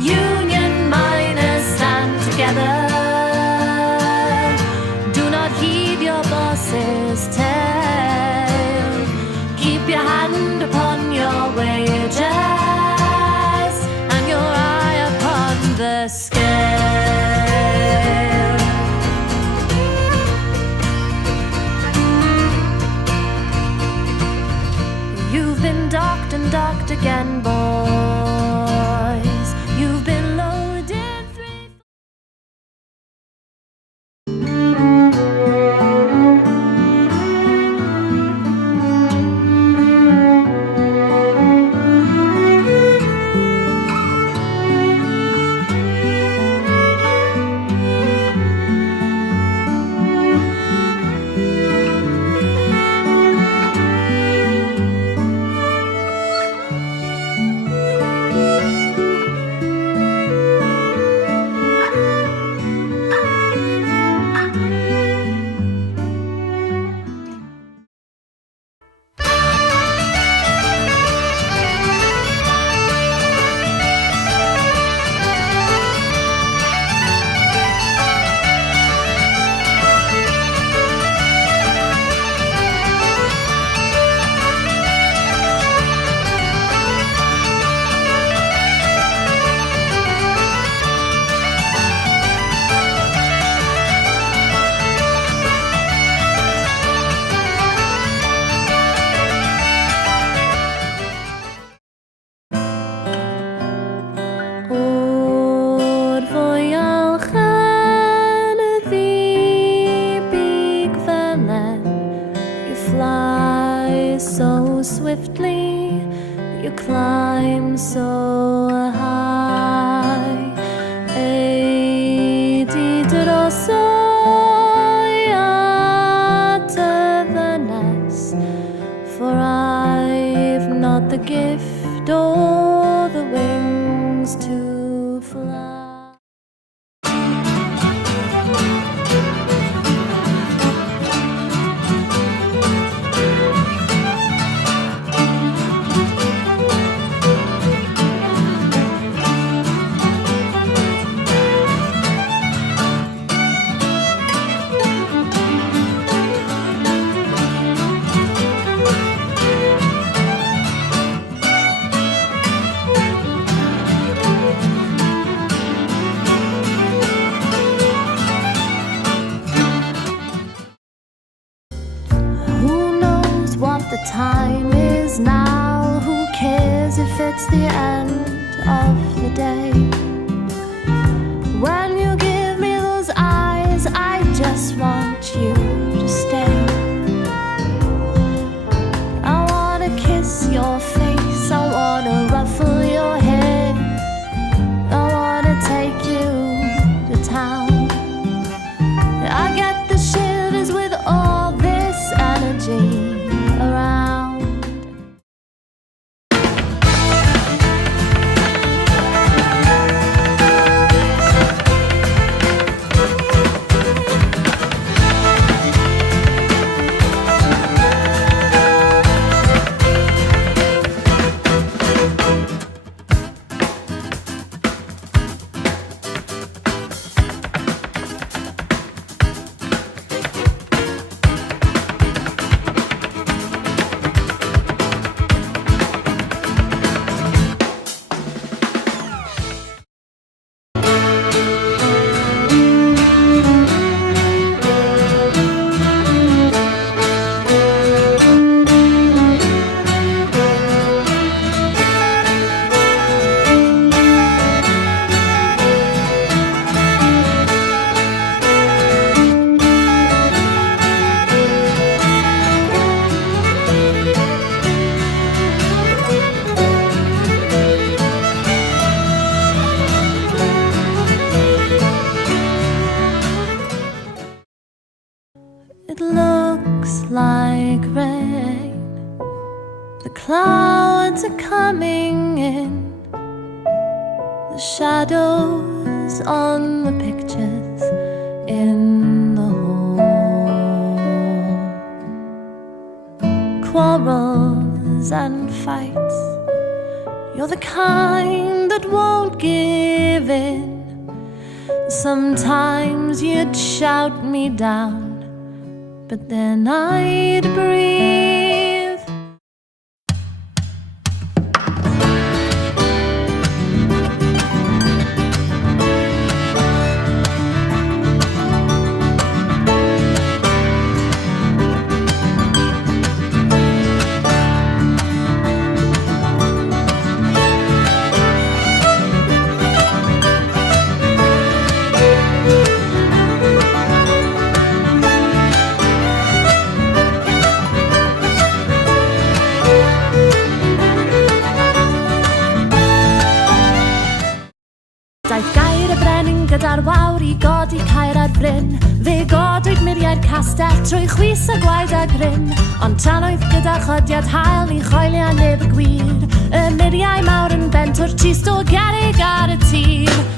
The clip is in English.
Union miners stand together. Do not heed your boss's tale. Keep your hand upon your wages and your eye upon the scale. You've been docked and docked again, boys. You've been loaded 3. Swiftly, you climb so high. For I've not the gift or the wings to fly. What the time is now, who cares if it's the end of the day? When you give me those eyes, I just want you to stay. I wanna kiss your face, I wanna ruffle your hair, I wanna take you to town. I get the shivers with all this energy around. It looks like rain. The clouds are coming in. The shadows on the pictures in the hall. Quarrels and fights. You're the kind that won't give in. Sometimes you'd shout me down, but then I'd breathe. Daeth gair y brenin gyda'r wawr I godi caer ar bryn. Fe godwyd muriau'r castell trwy chwys a gwaed a gryn. Ond tan oedd gyda chodiad hael ni choelio neb y gwir. Y muriau mawr yn bent o'r tist o gerrig ar y tir.